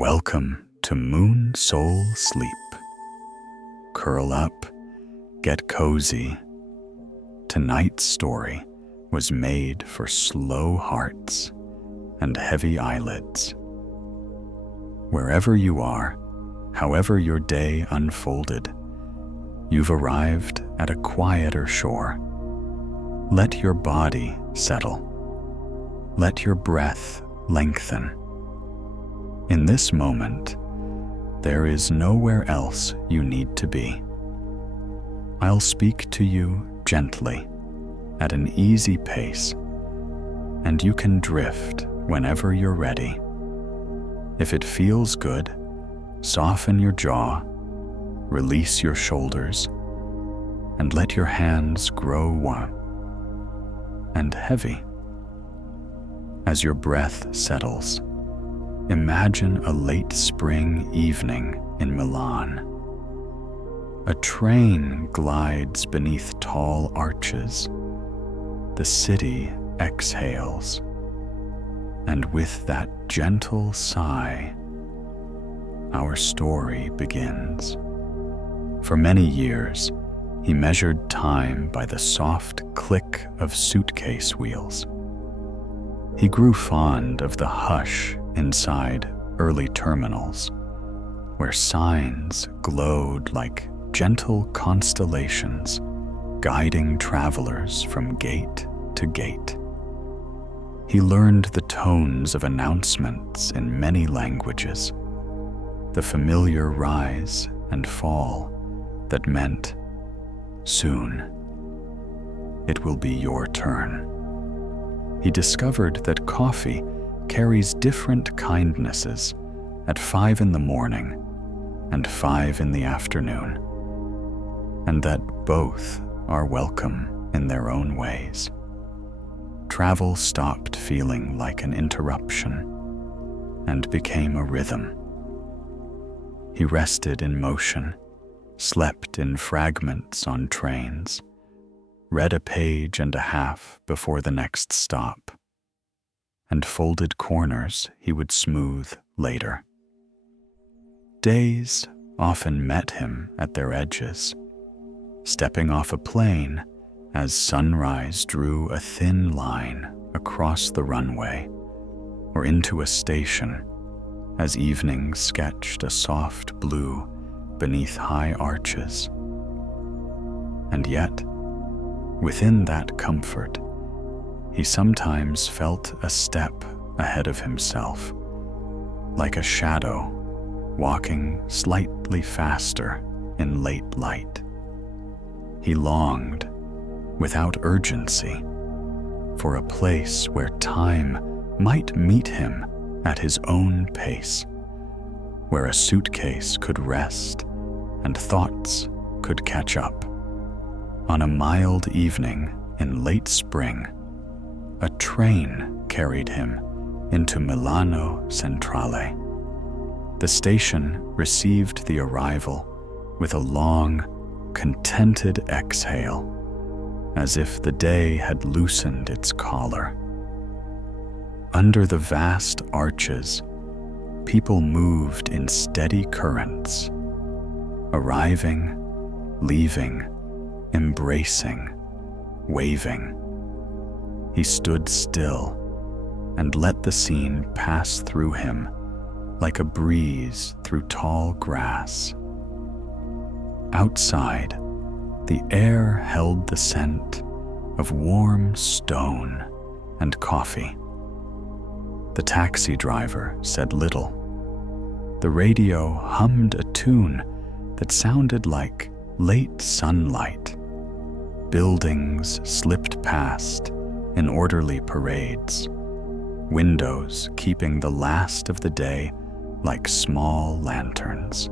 Welcome to MoonSoul Sleep. Curl up, get cozy. Tonight's story was made for slow hearts and heavy eyelids. Wherever you are, however your day unfolded, you've arrived at a quieter shore. Let your body settle. Let your breath lengthen. In this moment, there is nowhere else you need to be. I'll speak to you gently, at an easy pace, and you can drift whenever you're ready. If it feels good, soften your jaw, release your shoulders, and let your hands grow warm and heavy. As your breath settles, imagine a late spring evening in Milan. A train glides beneath tall arches. The city exhales, and with that gentle sigh, our story begins. For many years, he measured time by the soft click of suitcase wheels. He grew fond of the hush inside early terminals, where signs glowed like gentle constellations, guiding travelers from gate to gate. He learned the tones of announcements in many languages, the familiar rise and fall that meant, soon, it will be your turn. He discovered that coffee carries different kindnesses at 5 in the morning and 5 in the afternoon, and that both are welcome in their own ways. Travel stopped feeling like an interruption and became a rhythm. He rested in motion, slept in fragments on trains, read a page and a half before the next stop, and folded corners he would smooth later. Days often met him at their edges, stepping off a plane as sunrise drew a thin line across the runway, or into a station as evening sketched a soft blue beneath high arches. And yet, within that comfort, he sometimes felt a step ahead of himself, like a shadow walking slightly faster in late light. He longed, without urgency, for a place where time might meet him at his own pace, where a suitcase could rest and thoughts could catch up. On a mild evening in late spring, a train carried him into Milano Centrale. The station received the arrival with a long, contented exhale, as if the day had loosened its collar. Under the vast arches, people moved in steady currents, arriving, leaving, embracing, waving. He stood still and let the scene pass through him like a breeze through tall grass. Outside, the air held the scent of warm stone and coffee. The taxi driver said little. The radio hummed a tune that sounded like late sunlight. Buildings slipped past in orderly parades, windows keeping the last of the day like small lanterns.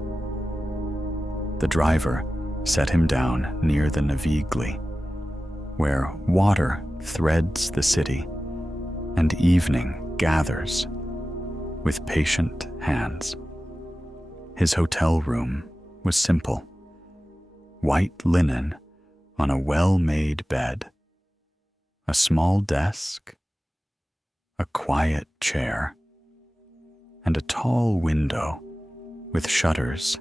The driver set him down near the Navigli, where water threads the city and evening gathers with patient hands. His hotel room was simple: white linen on a well-made bed, a small desk, a quiet chair, and a tall window with shutters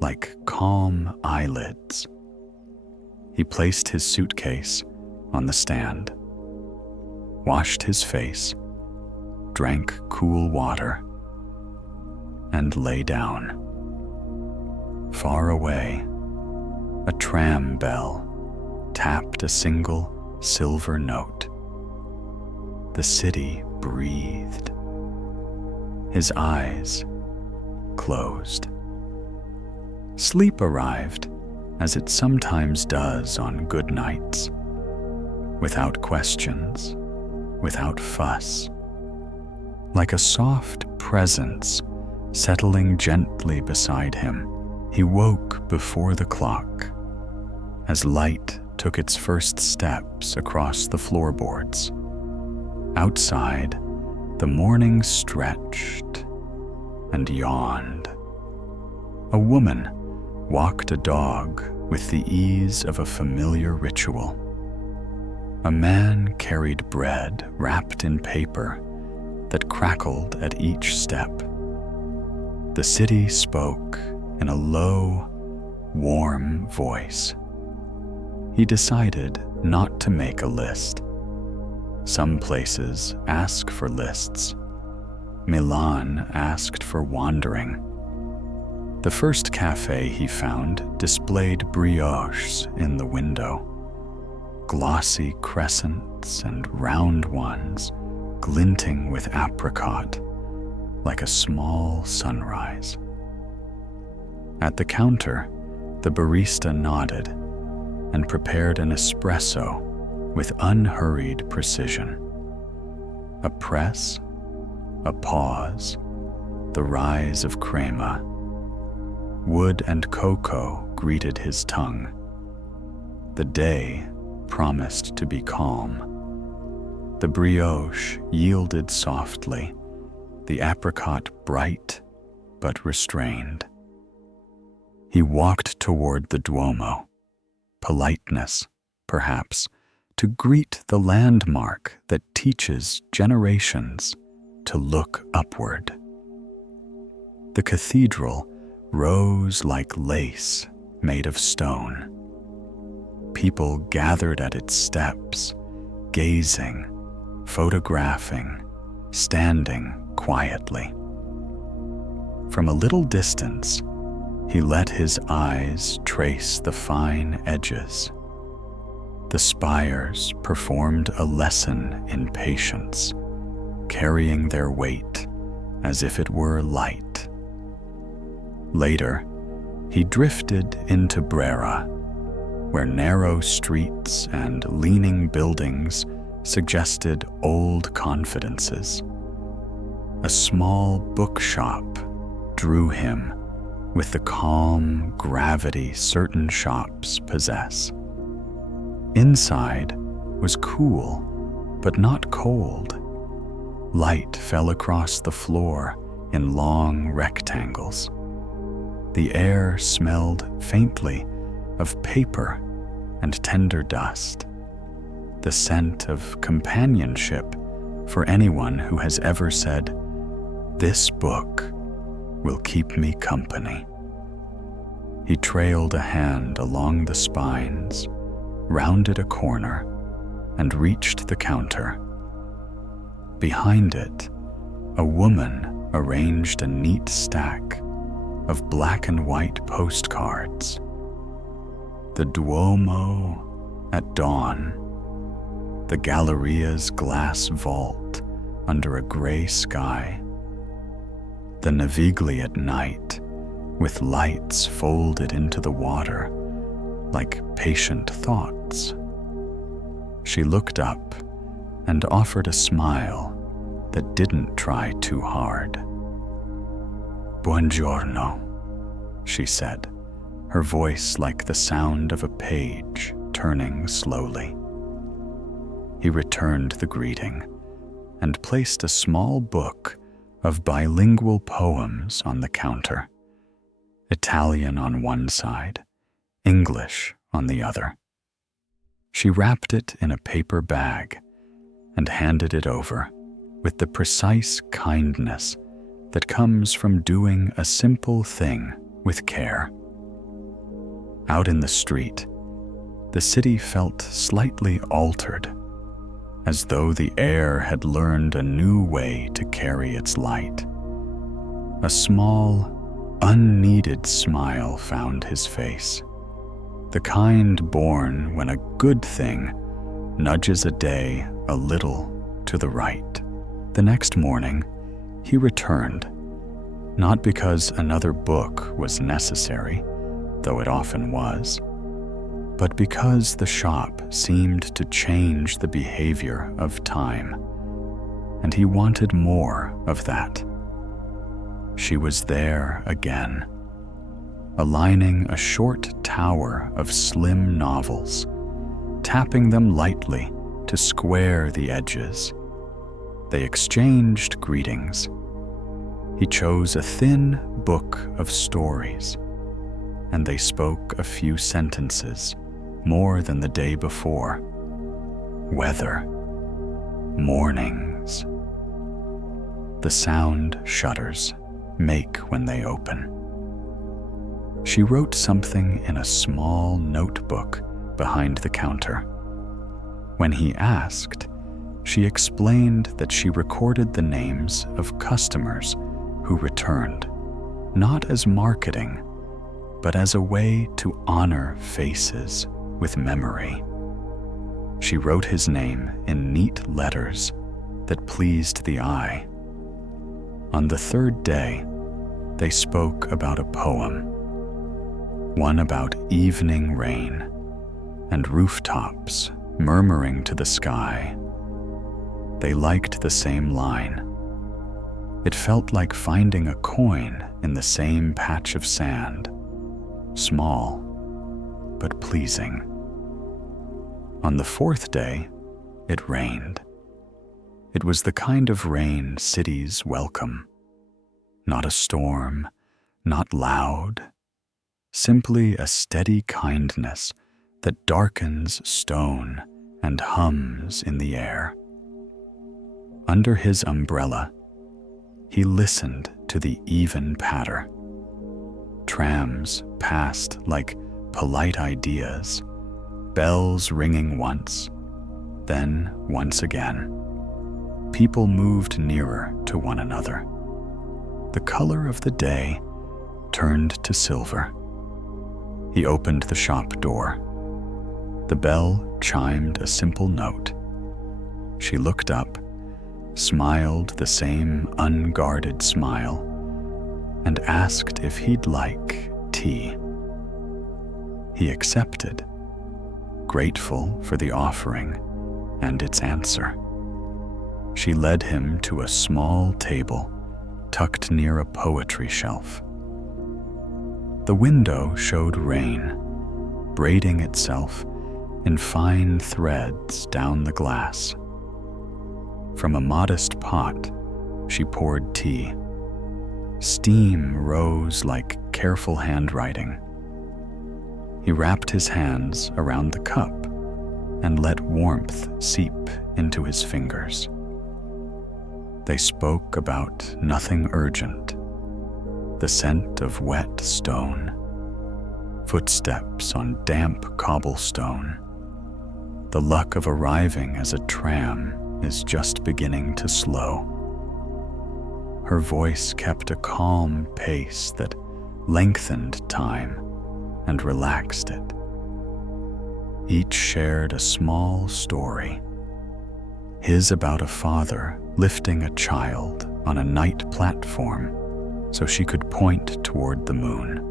like calm eyelids. He placed his suitcase on the stand, washed his face, drank cool water, and lay down. Far away, a tram bell tapped a single silver note. The city breathed. His eyes closed. Sleep arrived, as it sometimes does on good nights, without questions, without fuss, like a soft presence settling gently beside him. He woke before the clock, as light took its first steps across the floorboards. Outside, the morning stretched and yawned. A woman walked a dog with the ease of a familiar ritual. A man carried bread wrapped in paper that crackled at each step. The city spoke in a low, warm voice. He decided not to make a list. Some places ask for lists. Milan asked for wandering. The first café he found displayed brioches in the window, glossy crescents and round ones glinting with apricot like a small sunrise. At the counter, the barista nodded and prepared an espresso with unhurried precision. A press, a pause, the rise of crema. Wood and cocoa greeted his tongue. The day promised to be calm. The brioche yielded softly, the apricot bright but restrained. He walked toward the Duomo, politeness, perhaps, to greet the landmark that teaches generations to look upward. The cathedral rose like lace made of stone. People gathered at its steps, gazing, photographing, standing quietly. From a little distance, he let his eyes trace the fine edges. The spires performed a lesson in patience, carrying their weight as if it were light. Later, he drifted into Brera, where narrow streets and leaning buildings suggested old confidences. A small bookshop drew him with the calm gravity certain shops possess. Inside was cool, but not cold. Light fell across the floor in long rectangles. The air smelled faintly of paper and tender dust, the scent of companionship for anyone who has ever said, "This book will keep me company." He trailed a hand along the spines, rounded a corner, and reached the counter. Behind it, a woman arranged a neat stack of black and white postcards. The Duomo at dawn, the Galleria's glass vault under a gray sky, the Navigli at night with lights folded into the water like patient thoughts. She looked up and offered a smile that didn't try too hard. "Buongiorno," she said, her voice like the sound of a page turning slowly. He returned the greeting and placed a small book of bilingual poems on the counter, Italian on one side, English on the other. She wrapped it in a paper bag and handed it over with the precise kindness that comes from doing a simple thing with care. Out in the street, the city felt slightly altered, as though the air had learned a new way to carry its light. A small, unneeded smile found his face, the kind born when a good thing nudges a day a little to the right. The next morning, he returned, not because another book was necessary, though it often was, but because the shop seemed to change the behavior of time, and he wanted more of that. She was there again, aligning a short tower of slim novels, tapping them lightly to square the edges. They exchanged greetings. He chose a thin book of stories, and they spoke a few sentences, more than the day before. Weather, mornings, the sound shutters make when they open. She wrote something in a small notebook behind the counter. When he asked, she explained that she recorded the names of customers who returned, not as marketing, but as a way to honor faces with memory. She wrote his name in neat letters that pleased the eye. On the third day, they spoke about a poem, one about evening rain and rooftops murmuring to the sky. They liked the same line. It felt like finding a coin in the same patch of sand, small but pleasing. On the fourth day, it rained. It was the kind of rain cities welcome. Not a storm, not loud, simply a steady kindness that darkens stone and hums in the air. Under his umbrella, he listened to the even patter. Trams passed like polite ideas, bells ringing once, then once again. People moved nearer to one another. The color of the day turned to silver. He opened the shop door. The bell chimed a simple note. She looked up, smiled the same unguarded smile, and asked if he'd like tea. He accepted, grateful for the offering and its answer. She led him to a small table tucked near a poetry shelf. The window showed rain, braiding itself in fine threads down the glass. From a modest pot, she poured tea. Steam rose like careful handwriting. He wrapped his hands around the cup and let warmth seep into his fingers. They spoke about nothing urgent, the scent of wet stone, footsteps on damp cobblestone, the luck of arriving as a tram is just beginning to slow. Her voice kept a calm pace that lengthened time and relaxed it. Each shared a small story, his about a father lifting a child on a night platform so she could point toward the moon.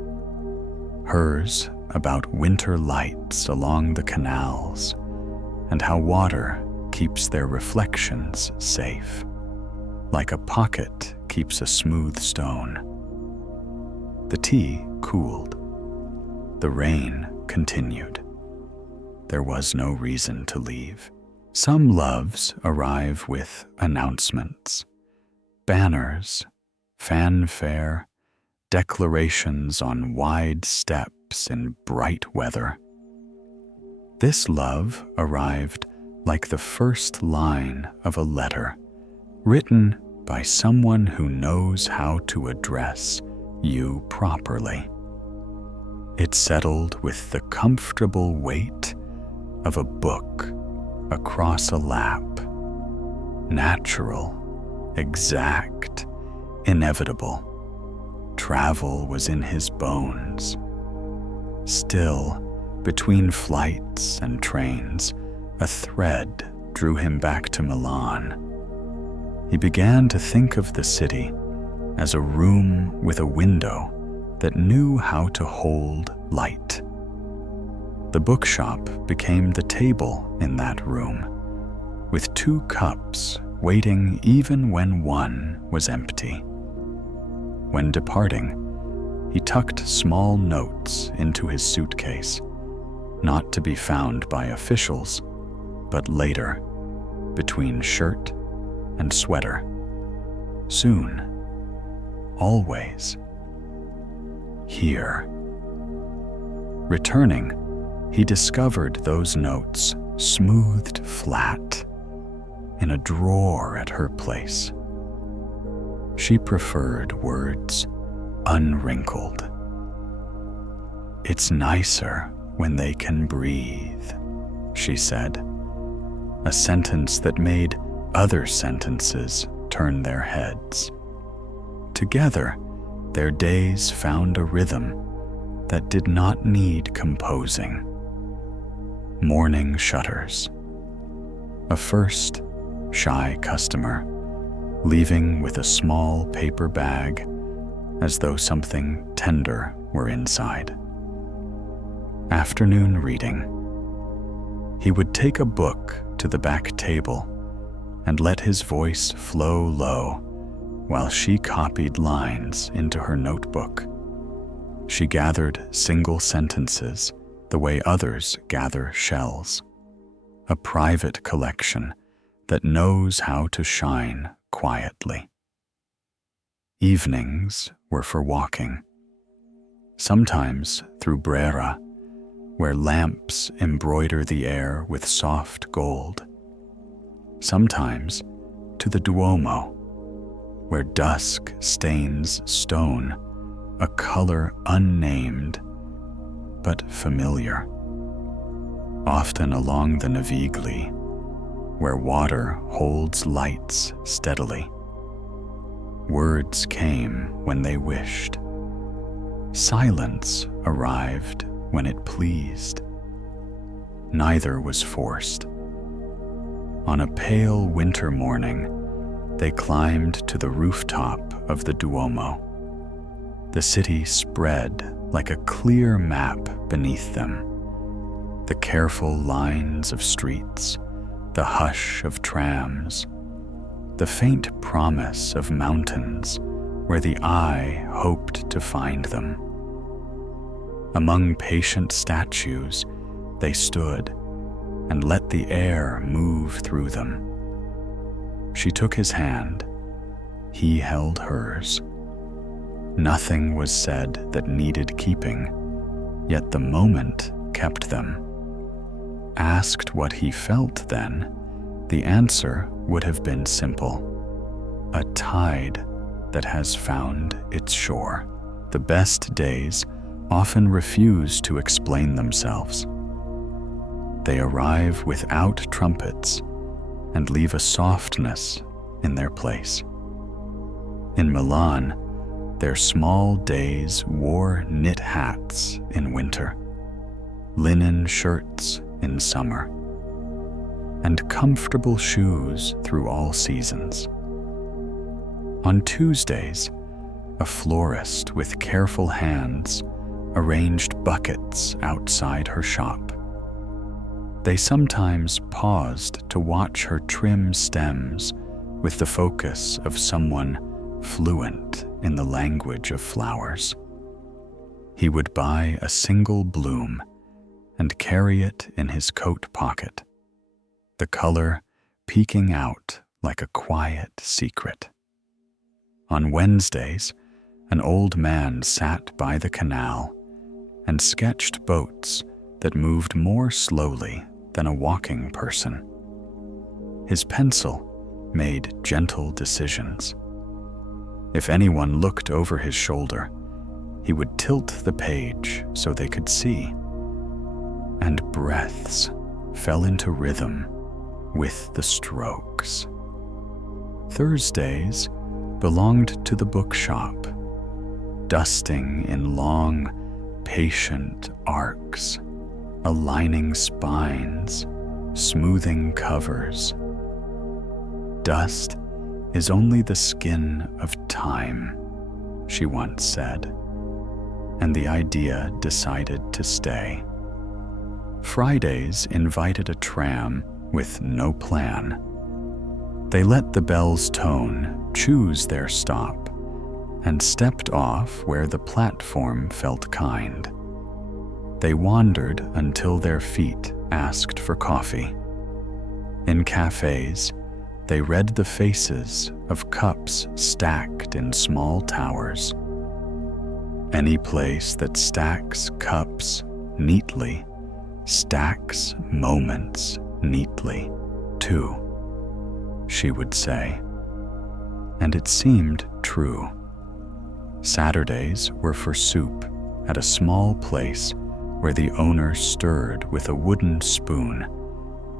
Hers about winter lights along the canals and how water keeps their reflections safe, like a pocket keeps a smooth stone. The tea cooled. The rain continued. There was no reason to leave. Some loves arrive with announcements, banners, fanfare, declarations on wide steps in bright weather. This love arrived like the first line of a letter, written by someone who knows how to address you properly. It settled with the comfortable weight of a book across a lap. Natural, exact, inevitable. Travel was in his bones. Still, between flights and trains, a thread drew him back to Milan. He began to think of the city as a room with a window that knew how to hold light. The bookshop became the table in that room, with 2 cups waiting even when one was empty. When departing, he tucked small notes into his suitcase, not to be found by officials, but later, between shirt and sweater. Soon, always, here. Returning, he discovered those notes smoothed flat in a drawer at her place. She preferred words unwrinkled. "It's nicer when they can breathe," she said, a sentence that made other sentences turn their heads. Together, their days found a rhythm that did not need composing. Morning shutters. A first, shy customer, leaving with a small paper bag as though something tender were inside. Afternoon reading. He would take a book to the back table and let his voice flow low while she copied lines into her notebook. She gathered single sentences the way others gather shells, a private collection that knows how to shine quietly. Evenings were for walking, sometimes through Brera, where lamps embroider the air with soft gold, sometimes to the Duomo, where dusk stains stone a color unnamed but familiar, often along the Navigli, where water holds lights steadily. Words came when they wished. Silence arrived when it pleased. Neither was forced. On a pale winter morning, they climbed to the rooftop of the Duomo. The city spread like a clear map beneath them. The careful lines of streets, the hush of trams, the faint promise of mountains where the eye hoped to find them. Among patient statues, they stood and let the air move through them. She took his hand. He held hers. Nothing was said that needed keeping, yet the moment kept them. Asked what he felt then, the answer would have been simple. A tide that has found its shore. The best days often refuse to explain themselves. They arrive without trumpets and leave a softness in their place. In Milan, their small days wore knit hats in winter, linen shirts in summer, and comfortable shoes through all seasons. On Tuesdays, a florist with careful hands arranged buckets outside her shop. They sometimes paused to watch her trim stems with the focus of someone fluent in the language of flowers. He would buy a single bloom and carry it in his coat pocket, the color peeking out like a quiet secret. On Wednesdays, an old man sat by the canal and sketched boats that moved more slowly than a walking person. His pencil made gentle decisions. If anyone looked over his shoulder, he would tilt the page so they could see. And breaths fell into rhythm with the strokes. Thursdays belonged to the bookshop, dusting in long, patient arcs, aligning spines, smoothing covers. Dust is only the skin of time, she once said, and the idea decided to stay. Fridays invited a tram with no plan. They let the bells tone choose their stop and stepped off where the platform felt kind. They wandered until their feet asked for coffee. In cafes, they read the faces of cups stacked in small towers. Any place that stacks cups neatly stacks moments neatly, too, she would say. And it seemed true. Saturdays were for soup at a small place where the owner stirred with a wooden spoon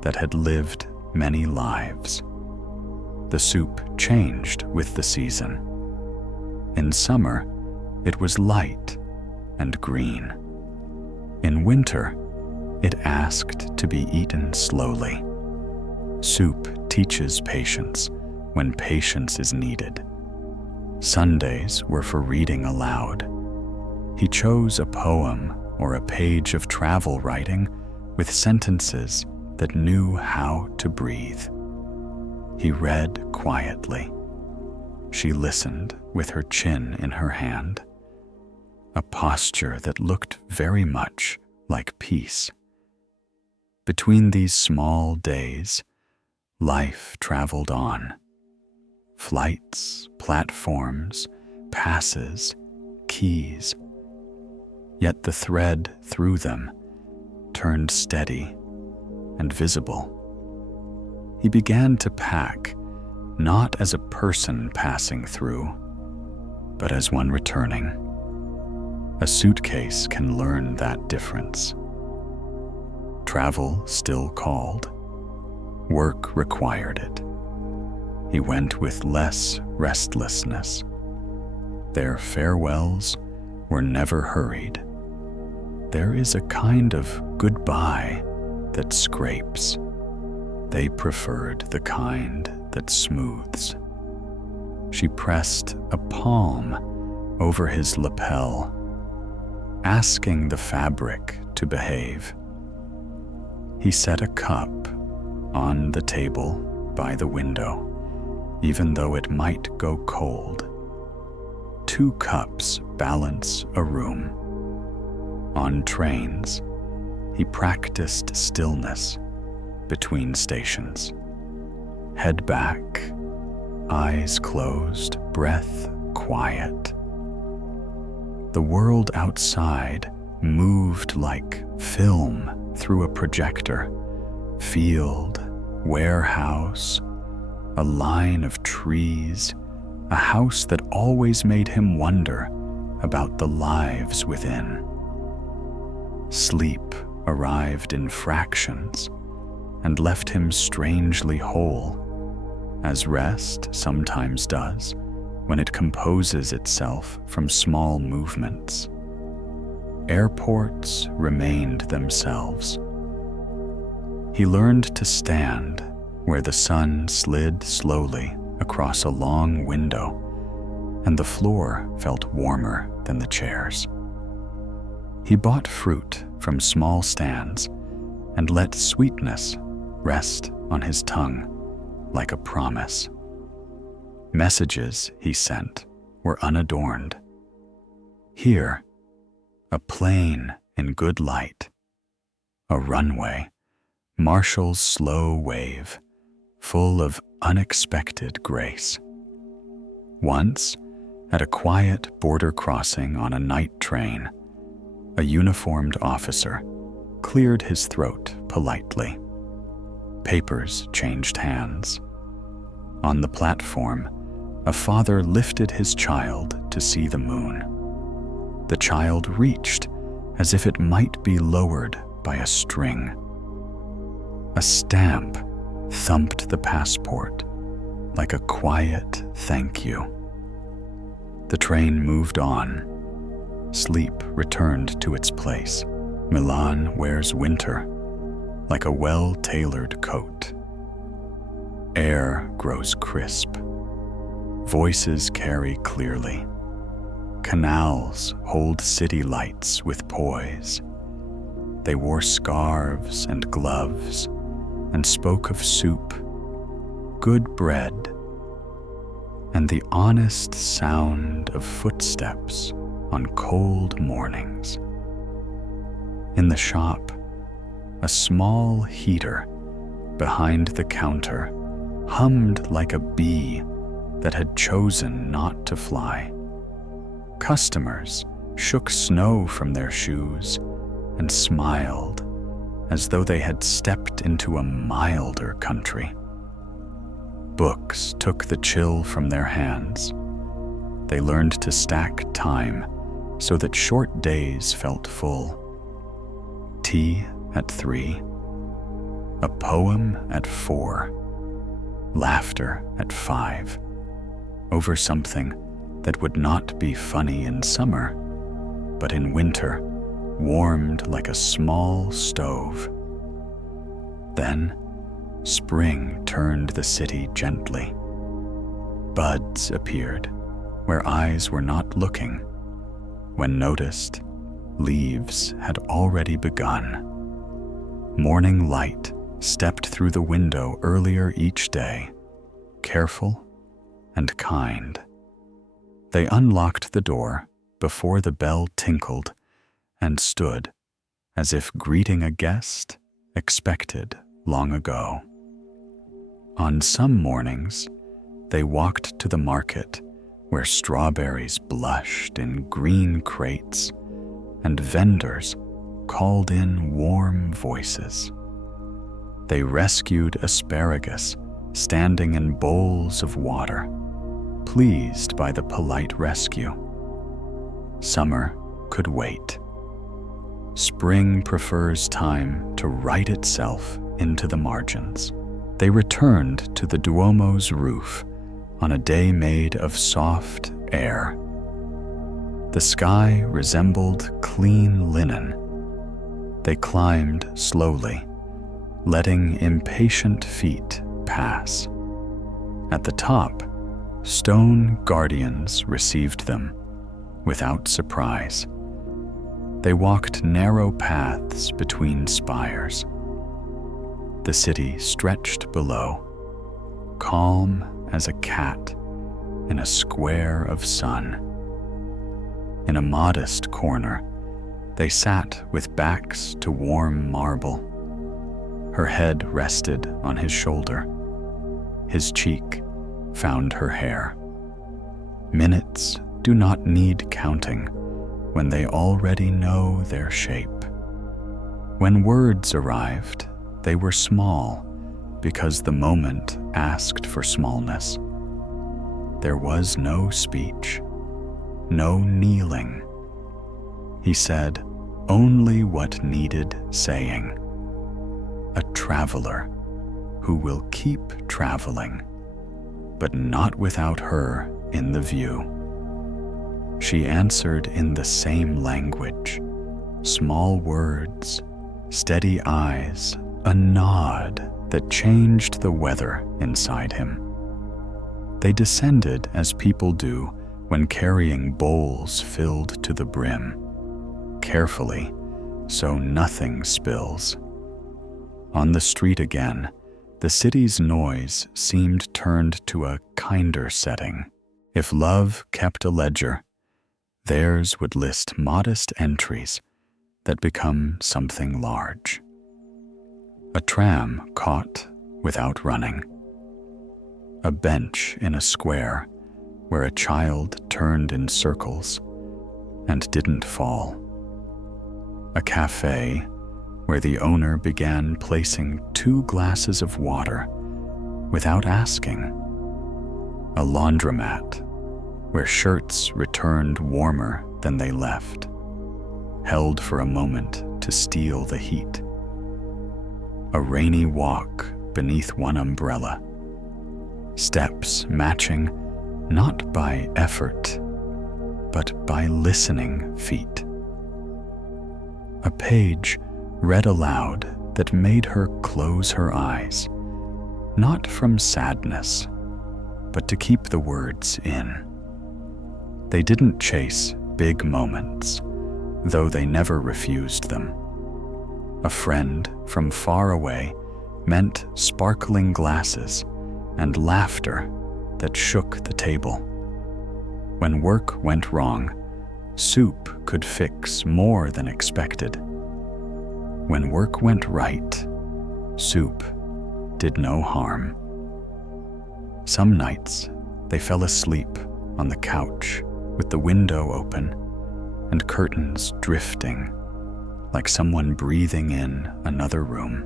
that had lived many lives. The soup changed with the season. In summer, it was light and green. In winter, it asked to be eaten slowly. Soup teaches patience when patience is needed. Sundays were for reading aloud. He chose a poem or a page of travel writing with sentences that knew how to breathe. He read quietly. She listened with her chin in her hand, a posture that looked very much like peace. Between these small days, life traveled on. Flights, platforms, passes, keys. Yet the thread through them turned steady and visible. He began to pack, not as a person passing through, but as one returning. A suitcase can learn that difference. Travel still called. Work required it. He went with less restlessness. Their farewells were never hurried. There is a kind of goodbye that scrapes. They preferred the kind that smooths. She pressed a palm over his lapel, asking the fabric to behave. He set a cup on the table by the window, even though it might go cold. 2 cups balance a room. On trains, he practiced stillness between stations. Head back, eyes closed, breath quiet. The world outside moved like film through a projector. Field, warehouse, a line of trees, a house that always made him wonder about the lives within. Sleep arrived in fractions and left him strangely whole, as rest sometimes does when it composes itself from small movements. Airports remained themselves. He learned to stand where the sun slid slowly across a long window, and the floor felt warmer than the chairs. He bought fruit from small stands and let sweetness rest on his tongue like a promise. Messages he sent were unadorned. Here, a plane in good light, a runway, Marshall's slow wave, full of unexpected grace. Once, at a quiet border crossing on a night train, a uniformed officer cleared his throat politely. Papers changed hands. On the platform, a father lifted his child to see the moon. The child reached as if it might be lowered by a string. A stamp thumped the passport like a quiet thank you. The train moved on. Sleep returned to its place. Milan wears winter like a well-tailored coat. Air grows crisp. Voices carry clearly. Canals hold city lights with poise. They wore scarves and gloves and spoke of soup, good bread, and the honest sound of footsteps on cold mornings. In the shop, a small heater behind the counter hummed like a bee that had chosen not to fly. Customers shook snow from their shoes and smiled as though they had stepped into a milder country. Books took the chill from their hands. They learned to stack time so that short days felt full. Tea at 3, a poem at 4, laughter at 5, over something that would not be funny in summer, but in winter warmed like a small stove. Then spring turned the city gently. Buds appeared where eyes were not looking. When noticed, leaves had already begun. Morning light stepped through the window earlier each day, careful and kind. They unlocked the door before the bell tinkled and stood as if greeting a guest expected long ago. On some mornings, they walked to the market where strawberries blushed in green crates and vendors called in warm voices. They rescued asparagus standing in bowls of water, pleased by the polite rescue. Summer could wait. Spring prefers time to write itself into the margins. They returned to the Duomo's roof on a day made of soft air. The sky resembled clean linen. They climbed slowly, letting impatient feet pass. At the top, stone guardians received them without surprise. They walked narrow paths between spires. The city stretched below, calm as a cat in a square of sun. In a modest corner, they sat with backs to warm marble. Her head rested on his shoulder. His cheek found her hair. Minutes do not need counting when they already know their shape. When words arrived, they were small because the moment asked for smallness. There was no speech, no kneeling. He said only what needed saying. A traveler who will keep traveling, but not without her in the view. She answered in the same language, small words, steady eyes, a nod that changed the weather inside him. They descended as people do when carrying bowls filled to the brim, carefully so nothing spills. On the street again, the city's noise seemed turned to a kinder setting. If love kept a ledger, theirs would list modest entries that become something large. A tram caught without running. A bench in a square where a child turned in circles and didn't fall. A café where the owner began placing 2 glasses of water without asking a laundromat where shirts returned warmer than they left, held for a moment to steal the heat. A rainy walk beneath one umbrella, steps matching not by effort, but by listening feet. A page read aloud that made her close her eyes, not from sadness, but to keep the words in. They didn't chase big moments, though they never refused them. A friend from far away meant sparkling glasses and laughter that shook the table. When work went wrong, soup could fix more than expected. When work went right, soup did no harm. Some nights, they fell asleep on the couch with the window open and curtains drifting, like someone breathing in another room.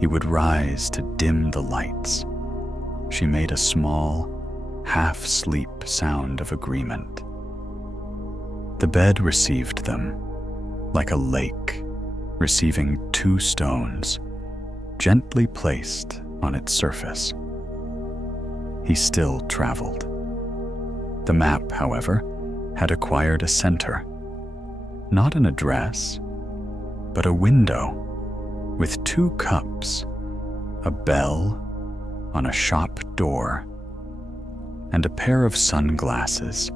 He would rise to dim the lights. She made a small, half-sleep sound of agreement. The bed received them, like a lake receiving two stones, gently placed on its surface. He still traveled. The map, however, had acquired a center, not an address, but a window with two cups, a bell on a shop door, and a pair of sunglasses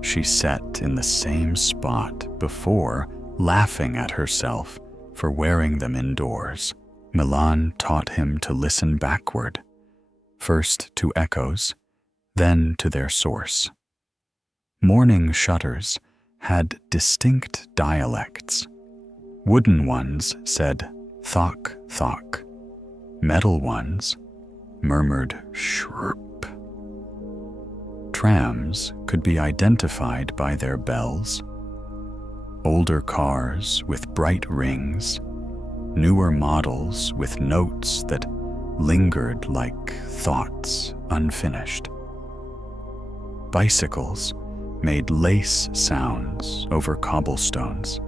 she set in the same spot before, laughing at herself for wearing them indoors. Milan taught him to listen backward, first to echoes, then to their source. Morning shutters had distinct dialects. Wooden ones said "thok, thok." Metal ones murmured "shrup." Trams could be identified by their bells. Older cars with bright rings, newer models with notes that lingered like thoughts unfinished. Bicycles made lace sounds over cobblestones.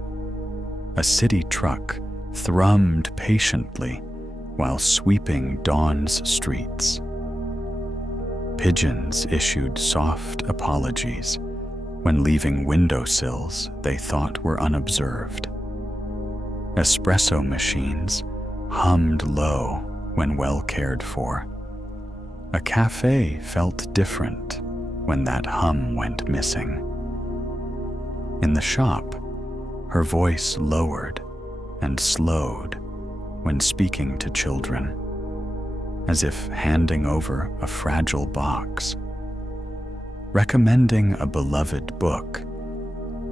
A city truck thrummed patiently while sweeping dawn's streets. Pigeons issued soft apologies when leaving windowsills they thought were unobserved. Espresso machines hummed low when well cared for. A café felt different when that hum went missing. In the shop, her voice lowered and slowed when speaking to children, as if handing over a fragile box. Recommending a beloved book,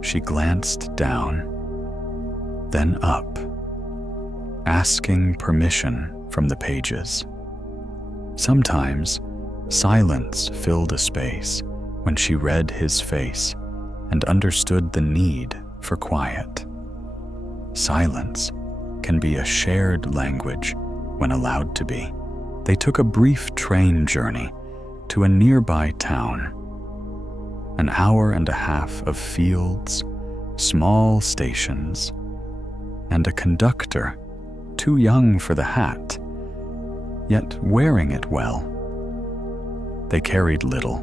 she glanced down, then up, asking permission from the pages. Sometimes, silence filled a space when she read his face and understood the need for quiet. Silence can be a shared language when allowed to be. They took a brief train journey to a nearby town. An hour and a half of fields, small stations, and a conductor too young for the hat, yet wearing it well. They carried little: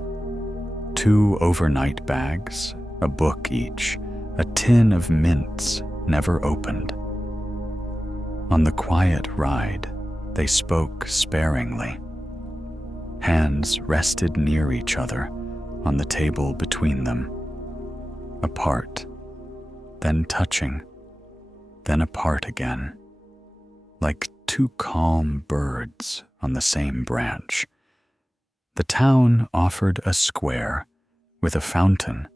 2 overnight bags, a book each, a tin of mints never opened. On the quiet ride, they spoke sparingly. Hands rested near each other on the table between them, apart, then touching, then apart again, like 2 calm birds on the same branch. The town offered a square with a fountain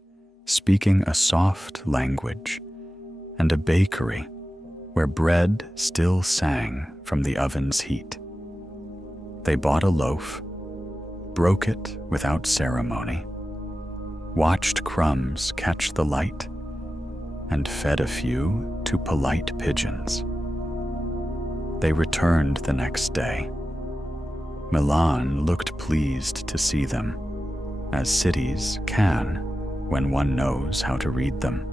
speaking a soft language and a bakery where bread still sang from the oven's heat. They bought a loaf, broke it without ceremony, watched crumbs catch the light, and fed a few to polite pigeons. They returned the next day. Milan looked pleased to see them, as cities can when one knows how to read them.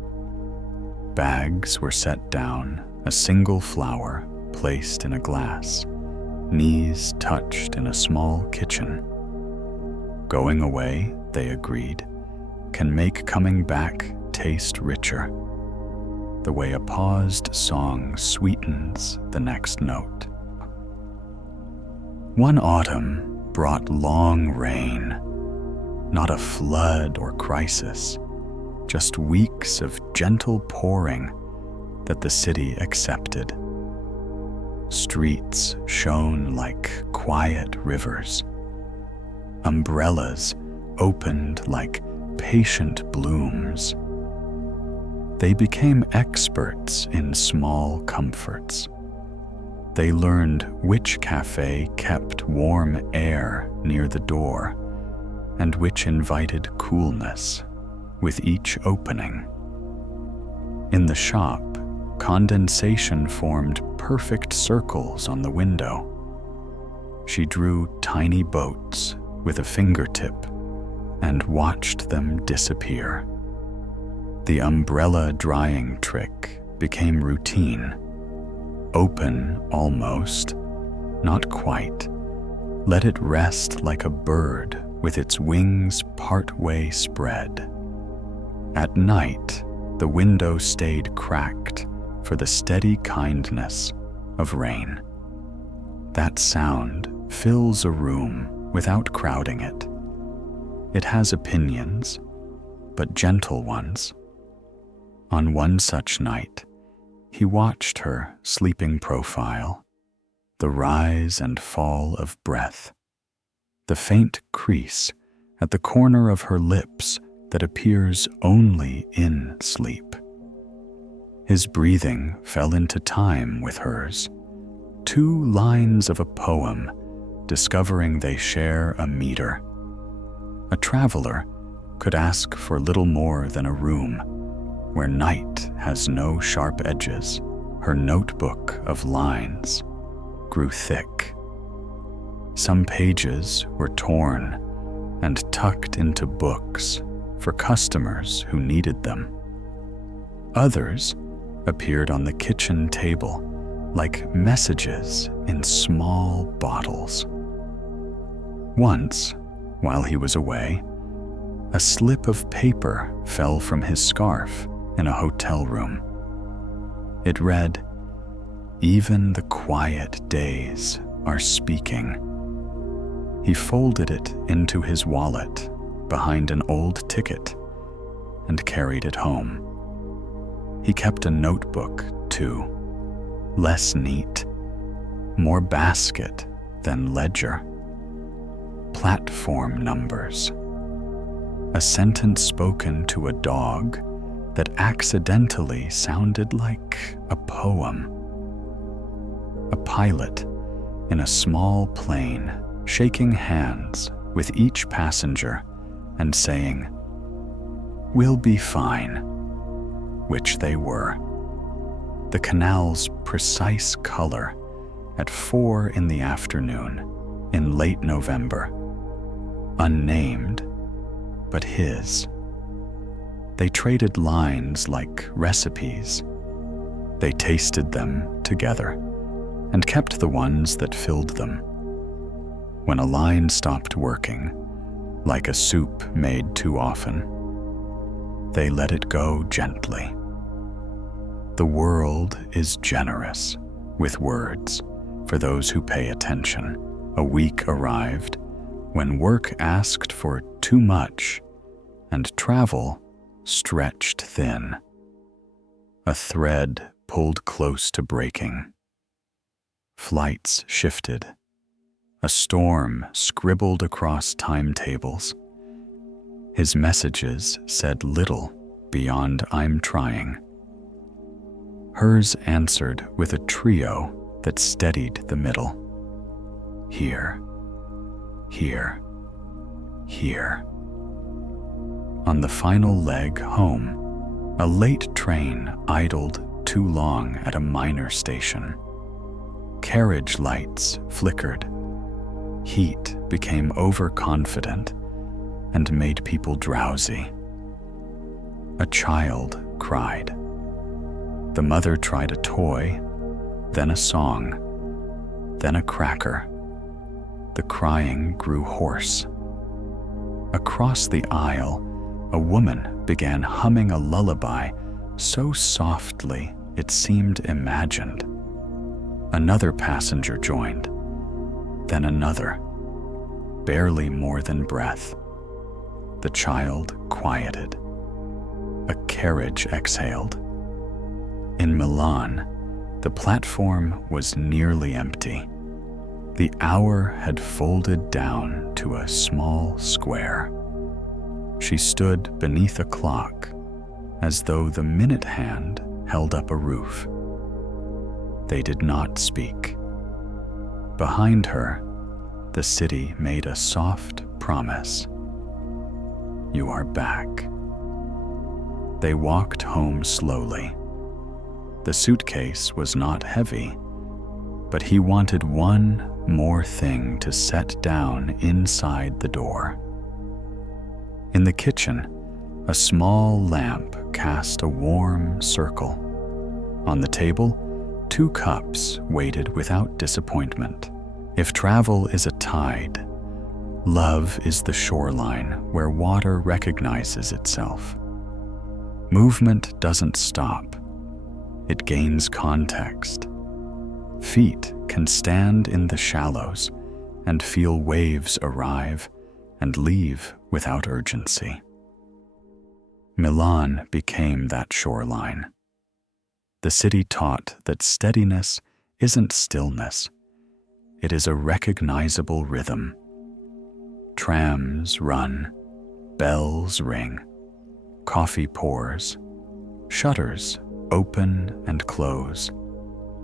Bags were set down, a single flower placed in a glass, knees touched in a small kitchen. Going away, they agreed, can make coming back taste richer, the way a paused song sweetens the next note. One autumn brought long rain, not a flood or crisis, just weeks of gentle pouring that the city accepted. Streets shone like quiet rivers. Umbrellas opened like patient blooms. They became experts in small comforts. They learned which café kept warm air near the door and which invited coolness with each opening. In the shop, condensation formed perfect circles on the window. She drew tiny boats with a fingertip and watched them disappear. The umbrella drying trick became routine. Open almost, not quite. Let it rest like a bird with its wings partway spread. At night, the window stayed cracked for the steady kindness of rain. That sound fills a room without crowding it. It has opinions, but gentle ones. On one such night, he watched her sleeping profile, the rise and fall of breath, the faint crease at the corner of her lips that appears only in sleep. His breathing fell into time with hers, 2 lines of a poem discovering they share a meter. A traveler could ask for little more than a room where night has no sharp edges. Her notebook of lines grew thick. Some pages were torn and tucked into books for customers who needed them. Others appeared on the kitchen table like messages in small bottles. Once, while he was away, a slip of paper fell from his scarf in a hotel room. It read, "Even the quiet days are speaking." He folded it into his wallet behind an old ticket and carried it home. He kept a notebook, too, less neat, more basket than ledger. Platform numbers. A sentence spoken to a dog that accidentally sounded like a poem. A pilot in a small plane shaking hands with each passenger and saying, "We'll be fine," which they were. The canal's precise color at 4 in the afternoon in late November. Unnamed, but his. They traded lines like recipes. They tasted them together and kept the ones that filled them. When a line stopped working, like a soup made too often, they let it go gently. The world is generous with words for those who pay attention. A week arrived when work asked for too much and travel stretched thin. A thread pulled close to breaking. Flights shifted. A storm scribbled across timetables. His messages said little beyond "I'm trying." Hers answered with a trio that steadied the middle. Here, here, here. On the final leg home, a late train idled too long at a minor station. Carriage lights flickered. Heat became overconfident and made people drowsy. A child cried. The mother tried a toy, then a song, then a cracker. The crying grew hoarse. Across the aisle, a woman began humming a lullaby so softly it seemed imagined. Another passenger joined, then another, barely more than breath. The child quieted. A carriage exhaled. In Milan, the platform was nearly empty. The hour had folded down to a small square. She stood beneath a clock, as though the minute hand held up a roof. They did not speak. Behind her, the city made a soft promise. You are back. They walked home slowly. The suitcase was not heavy, but he wanted one more thing to set down inside the door. In the kitchen, a small lamp cast a warm circle. On the table, 2 cups waited without disappointment. If travel is a tide, love is the shoreline where water recognizes itself. Movement doesn't stop. It gains context. Feet can stand in the shallows and feel waves arrive and leave without urgency. Milan became that shoreline. The city taught that steadiness isn't stillness. It is a recognizable rhythm. Trams run, bells ring, coffee pours, shutters open and close.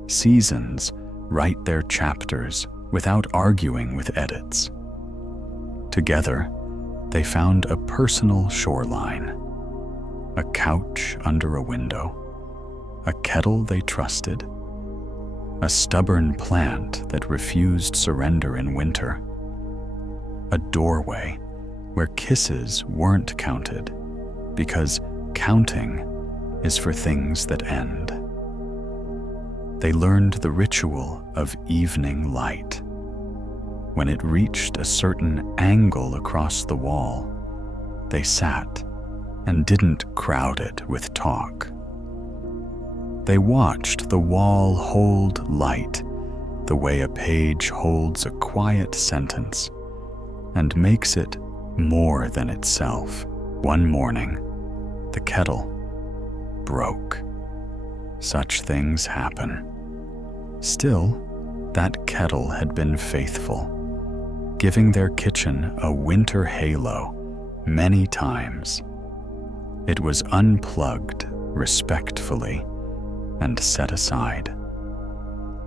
Seasons write their chapters without arguing with edits. Together, they found a personal shoreline, a couch under a window, a kettle they trusted, a stubborn plant that refused surrender in winter, a doorway where kisses weren't counted because counting is for things that end. They learned the ritual of evening light. When it reached a certain angle across the wall, they sat and didn't crowd it with talk. They watched the wall hold light the way a page holds a quiet sentence and makes it more than itself. One morning, the kettle broke. Such things happen. Still, that kettle had been faithful, giving their kitchen a winter halo many times. It was unplugged respectfully and set aside.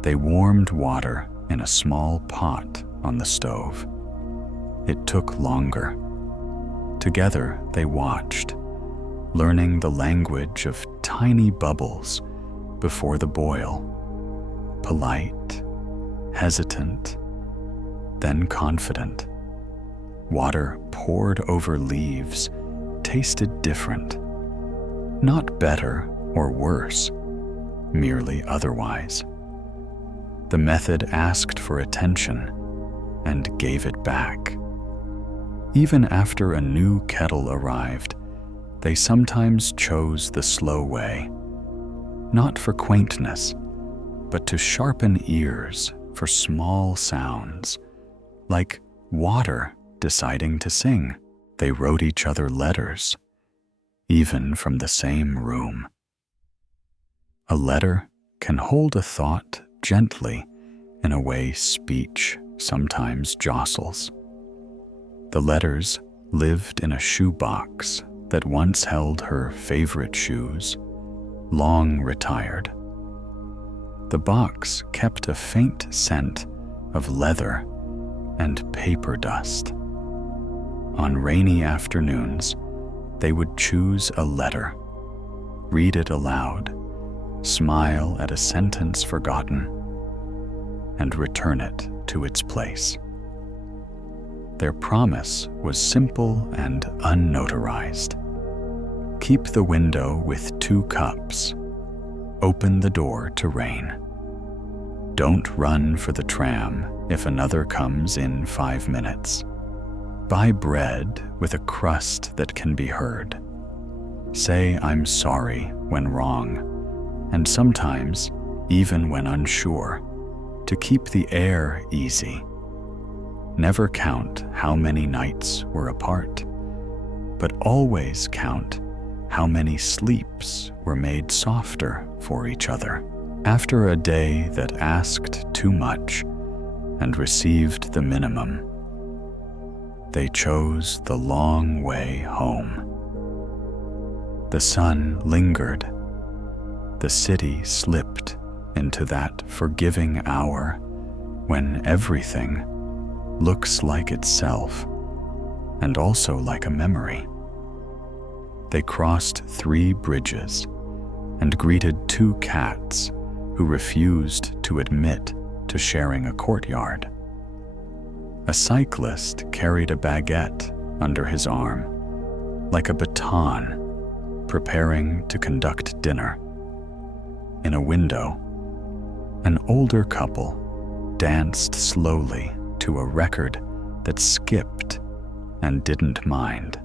They warmed water in a small pot on the stove. It took longer. Together they watched, learning the language of tiny bubbles before the boil. Polite, hesitant, then confident. Water poured over leaves tasted different. Not better or worse, merely otherwise. The method asked for attention and gave it back. Even after a new kettle arrived, they sometimes chose the slow way, not for quaintness, but to sharpen ears for small sounds, like water deciding to sing. They wrote each other letters, even from the same room. A letter can hold a thought gently in a way speech sometimes jostles. The letters lived in a shoebox that once held her favorite shoes, long retired. The box kept a faint scent of leather and paper dust. On rainy afternoons, they would choose a letter, read it aloud, smile at a sentence forgotten, and return it to its place. Their promise was simple and unnotarized. Keep the window with 2 cups. Open the door to rain. Don't run for the tram if another comes in 5 minutes. Buy bread with a crust that can be heard. Say I'm sorry when wrong, and sometimes even when unsure, to keep the air easy. Never count how many nights were apart, but always count how many sleeps were made softer for each other. After a day that asked too much and received the minimum, they chose the long way home. The sun lingered. The city slipped into that forgiving hour when everything looks like itself and also like a memory. They crossed 3 bridges and greeted 2 cats who refused to admit to sharing a courtyard. A cyclist carried a baguette under his arm, like a baton, preparing to conduct dinner. In a window, an older couple danced slowly to a record that skipped and didn't mind.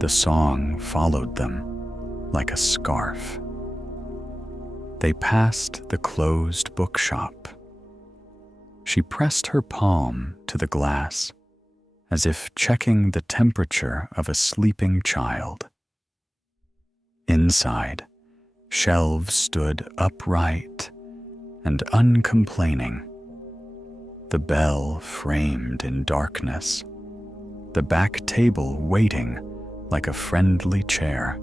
The song followed them like a scarf. They passed the closed bookshop. She pressed her palm to the glass as if checking the temperature of a sleeping child. Inside, shelves stood upright and uncomplaining. The bell framed in darkness, the back table waiting like a friendly chair.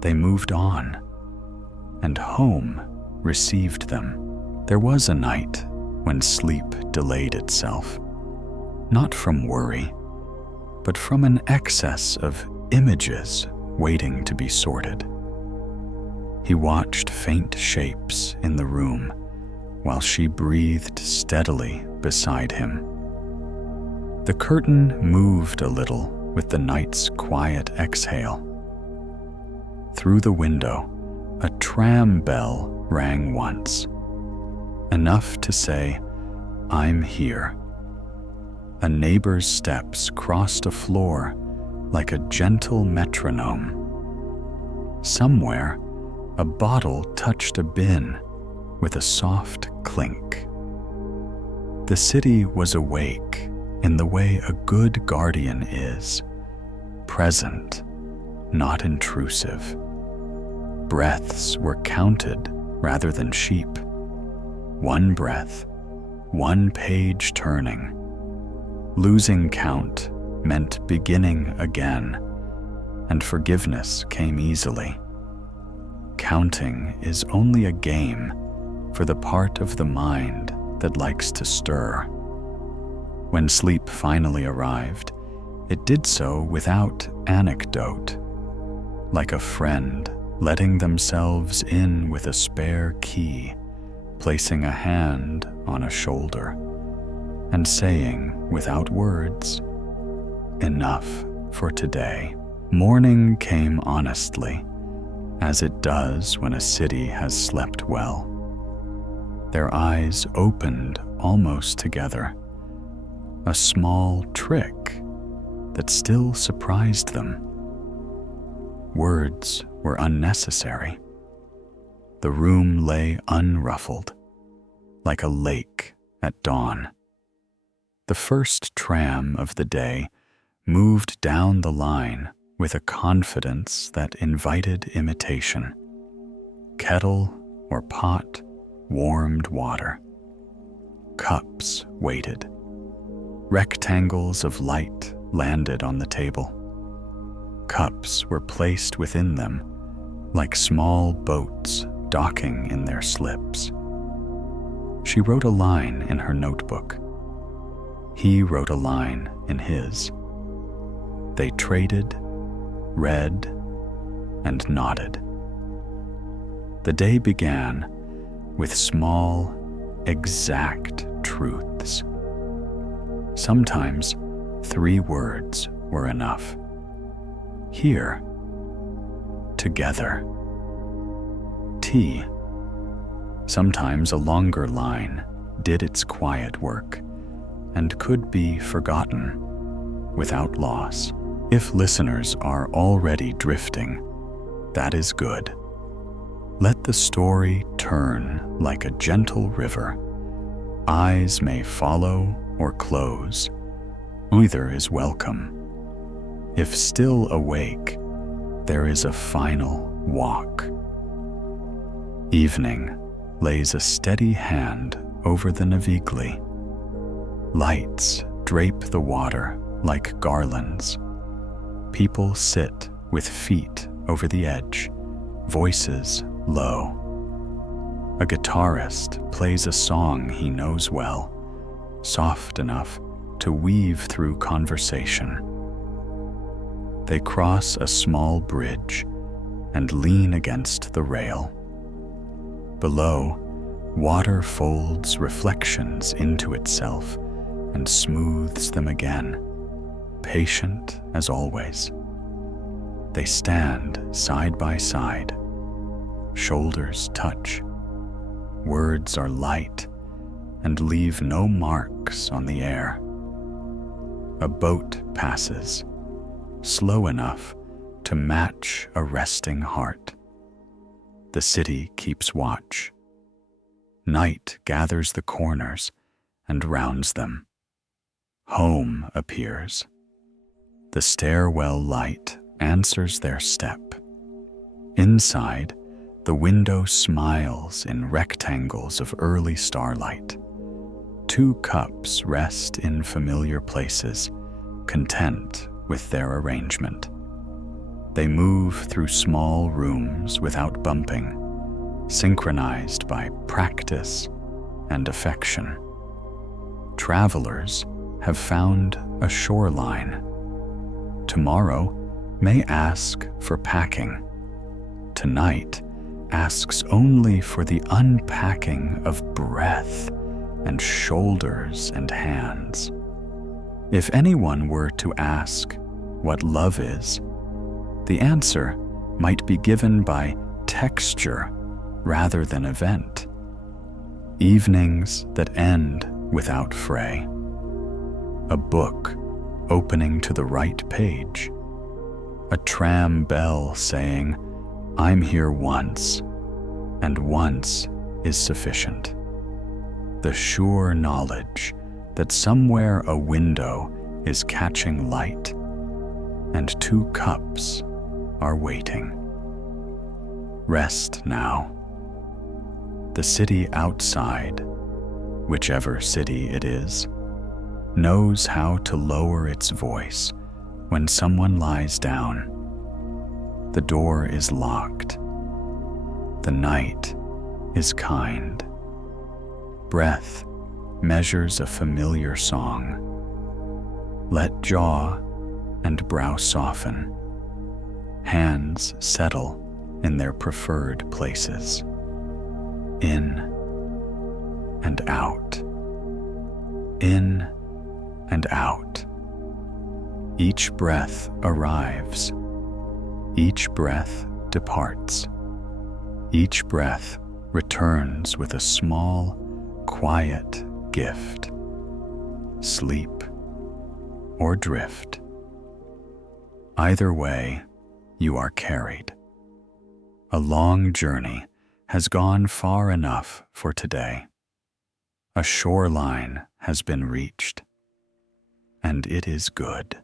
They moved on, and home received them. There was a night when sleep delayed itself, not from worry, but from an excess of images waiting to be sorted. He watched faint shapes in the room while she breathed steadily beside him. The curtain moved a little with the night's quiet exhale. Through the window, a tram bell rang once, enough to say, "I'm here." A neighbor's steps crossed a floor like a gentle metronome. Somewhere, a bottle touched a bin with a soft clink. The city was awake in the way a good guardian is, present, not intrusive. Breaths were counted rather than sheep. 1 breath, 1 page turning. Losing count meant beginning again, and forgiveness came easily. Counting is only a game for the part of the mind that likes to stir. When sleep finally arrived, it did so without anecdote, like a friend letting themselves in with a spare key, placing a hand on a shoulder, and saying without words, "Enough for today." Morning came honestly, as it does when a city has slept well. Their eyes opened almost together, a small trick that still surprised them. Words were unnecessary. The room lay unruffled, like a lake at dawn. The first tram of the day moved down the line with a confidence that invited imitation. Kettle or pot warmed water. Cups waited. Rectangles of light landed on the table. Cups were placed within them like small boats docking in their slips. She wrote a line in her notebook. He wrote a line in his. They traded, read, and nodded. The day began with small, exact truths. Sometimes 3 words were enough. Here, together. Tea. Sometimes a longer line did its quiet work and could be forgotten without loss. If listeners are already drifting, that is good. Let the story turn like a gentle river. Eyes may follow or close. Either is welcome. If still awake, there is a final walk. Evening lays a steady hand over the Navigli. Lights drape the water like garlands. People sit with feet over the edge, voices low. A guitarist plays a song he knows well, soft enough to weave through conversation. They cross a small bridge and lean against the rail. Below, water folds reflections into itself and smooths them again, patient as always. They stand side by side. Shoulders touch. Words are light and leave no marks on the air. A boat passes, slow enough to match a resting heart. The city keeps watch. Night gathers the corners and rounds them. Home appears. The stairwell light answers their step. Inside, the window smiles in rectangles of early starlight. 2 cups rest in familiar places, content with their arrangement. They move through small rooms without bumping, synchronized by practice and affection. Travelers have found a shoreline. Tomorrow may ask for packing. Tonight asks only for the unpacking of breath and shoulders and hands. If anyone were to ask what love is, the answer might be given by texture rather than event. Evenings that end without fray. A book opening to the right page. A tram bell saying, "I'm here once, and once is sufficient." The sure knowledge that somewhere a window is catching light, and 2 cups are waiting. Rest now. The city outside, whichever city it is, knows how to lower its voice when someone lies down. The door is locked. The night is kind. Breath measures a familiar song. Let jaw and brow soften. Hands settle in their preferred places. In and out. In and out. Each breath arrives. Each breath departs. Each breath returns with a small, quiet gift. Sleep or drift. Either way, you are carried. A long journey has gone far enough for today. A shoreline has been reached, and it is good.